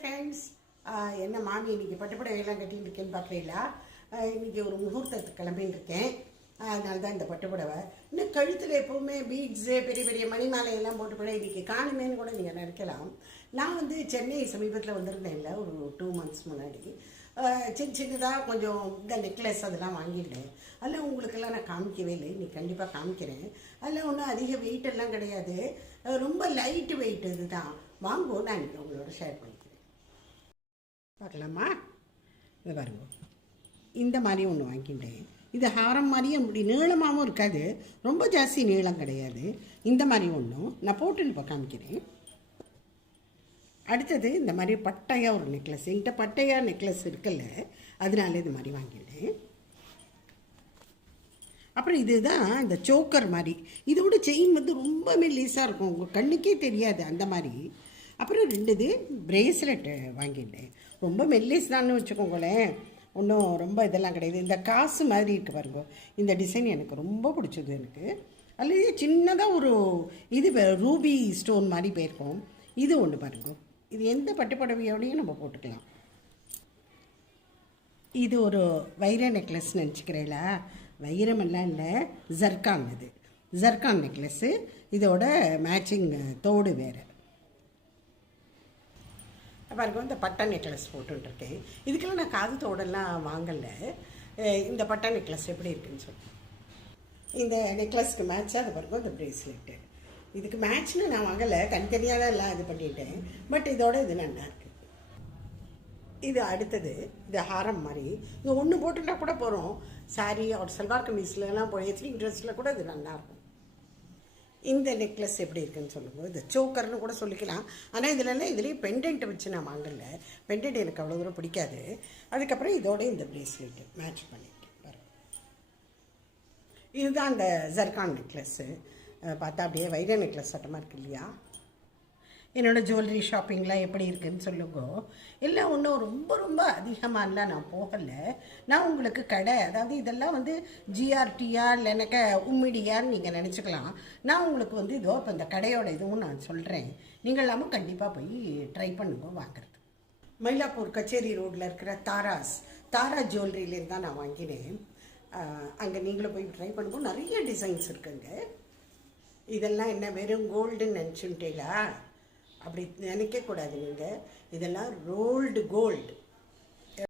Friends, என்ன மாமி இன்னைக்கு பட்டுப்புடவையெல்லாம் கட்டிட்டு இருக்கேன்னு பார்க்குறீங்களா? இன்னைக்கு ஒரு முகூர்த்தத்துக்கு கிளம்பின்னு இருக்கேன். அதனால தான் இந்த பட்டுப்புடவை. இன்னும் கழுத்தில் எப்போவுமே பீட்ஸு பெரிய பெரிய மணி மாலையெல்லாம் போட்டு கூட இன்றைக்கி காணுமேன்னு கூட நீங்கள் நினைக்கலாம். நான் வந்து சென்னை சமீபத்தில் வந்திருந்தேன்ல ஒரு 2 months முன்னாடி. சின்னதாக கொஞ்சம் இந்த நெக்லஸ் அதெல்லாம் வாங்கிட்டேன். அதில் உங்களுக்கெல்லாம் நான் காமிக்கவே இல்லை, இன்னைக்கு கண்டிப்பாக காமிக்கிறேன். அதில் ஒன்றும் அதிக வெயிட்டெல்லாம் கிடையாது, ரொம்ப லைட் வெயிட். இதுதான் வாங்குவோம், நான் இன்றைக்கி உங்களோட ஷேர் பண்ணிக்கிறேன். பார்க்கலாமா? இது பாருங்க, இந்த மாதிரி ஒன்று வாங்கிட்டேன். இது ஹாரம் மாதிரியும் இப்படி நீளமாகவும் இருக்காது, ரொம்ப ஜாஸ்தி நீளம் கிடையாது. இந்த மாதிரி ஒன்றும் நான் போட்டு இப்போ காமிக்கிறேன். அடுத்தது இந்த மாதிரி பட்டையாக ஒரு நெக்லஸ். என்கிட்ட பட்டையாக நெக்லஸ் இருக்குல்ல, அதனால இது மாதிரி வாங்கிட்டேன். அப்புறம் இதுதான் இந்த சோக்கர் மாதிரி. இதோட செயின் வந்து ரொம்ப மெல்லிஸாக இருக்கும், உங்கள் கண்ணுக்கே தெரியாது அந்த மாதிரி. அப்புறம் 2 இது பிரேஸ்லெட்டு வாங்கிட்டேன். ரொம்ப மெல்லிஸ் தான் வச்சுக்கோங்களேன், ஒன்றும் ரொம்ப இதெல்லாம் கிடையாது. இந்த காசு மாதிரி இருக்குது பாருங்க, இந்த டிசைன் எனக்கு ரொம்ப பிடிச்சது. எனக்கு அல்லது சின்னதாக ஒரு இது ரூபி ஸ்டோன் மாதிரி போயிருக்கும். இது ஒன்று பாருங்க, இது எந்த பட்டுப்புடவையோடையும் நம்ம போட்டுக்கலாம். இது ஒரு வைர நெக்லஸ் நினச்சிக்கிறீங்களா? வைரமெல்லாம் இல்லை, ஜர்கான். இது ஜர்கான் நெக்லஸ்ஸு. இதோட மேட்சிங் தோடு வேறு. பாருங்க, இந்த பட்டை நெக்லஸ் போட்டுருக்கேன். இதுக்கெல்லாம் நான் காது தோடெல்லாம் வாங்கலை. இந்த பட்டை நெக்லஸ் எப்படி இருக்குன்னு சொல்லி இந்த நெக்லஸ்க்கு மேட்சாக அது பாருங்க, இந்த ப்ரேஸ்லெட்டு இதுக்கு மேட்ச்னு நான் வாங்கலை, தனித்தனியாக தான் எல்லாம் இது பண்ணிட்டேன். பட் இதோட இது நல்லா இருக்குது. இது அடுத்தது இது ஹாரம் மாதிரி. இங்கே ஒன்று போட்டுட்டா கூட போகிறோம், சாரீ ஒரு சல்வார் கமீஸ்லாம் போய் எத்னிக் ட்ரெஸ்ஸில் கூட இது நல்லாயிருக்கும். இந்த நெக்லஸ் எப்படி இருக்குன்னு சொல்லும்போது இது சோக்கர்னு கூட சொல்லிக்கலாம். ஆனால் இதுலலாம் இதுலேயும் பெண்டென்ட் வச்சு நான் வாங்கலை, பெண்டென்ட் எனக்கு அவ்வளோ தூரம் பிடிக்காது. அதுக்கப்புறம் இதோட இந்த ப்ரேஸ்லெட்டு மேட்ச் பண்ணிட்டேன் பாருங்கள். இதுதான் அந்த ஜர்கான் நெக்லஸ்ஸு. பார்த்தா அப்படியே வைர நெக்லஸ் சட்டமாக இருக்கு இல்லையா? என்னோடய ஜுவல்லரி ஷாப்பிங்லாம் எப்படி இருக்குதுன்னு சொல்லுங்க. எல்லாம் ஒன்றும் ரொம்ப ரொம்ப அதிகமாகலாம் நான் போகலை. நான் உங்களுக்கு கடை, அதாவது இதெல்லாம் வந்து ஜிஆர்டியா இல்லைனாக்கா உம்மிடியான்னு நீங்கள் நினச்சிக்கலாம். நான் உங்களுக்கு வந்து இதோ இப்போ இந்த கடையோட இதுவும் நான் சொல்கிறேன். நீங்கள் எல்லாமும் கண்டிப்பாக போய் ட்ரை பண்ணுங்க வாங்குறது. மயிலாப்பூர் கச்சேரி ரோட்டில் இருக்கிற தாரா ஜுவல்லரியிலேருந்து தான் நான் வாங்கினேன். அங்கே நீங்களும் போய் ட்ரை பண்ணுங்க, நிறைய டிசைன்ஸ் இருக்குங்க. இதெல்லாம் என்ன வெறும் கோல்டுன்னு நினச்சுட்டீங்களா? அப்படி நினைக்கக்கூடாது நீங்கள். இதெல்லாம் ரோல்டு கோல்டு.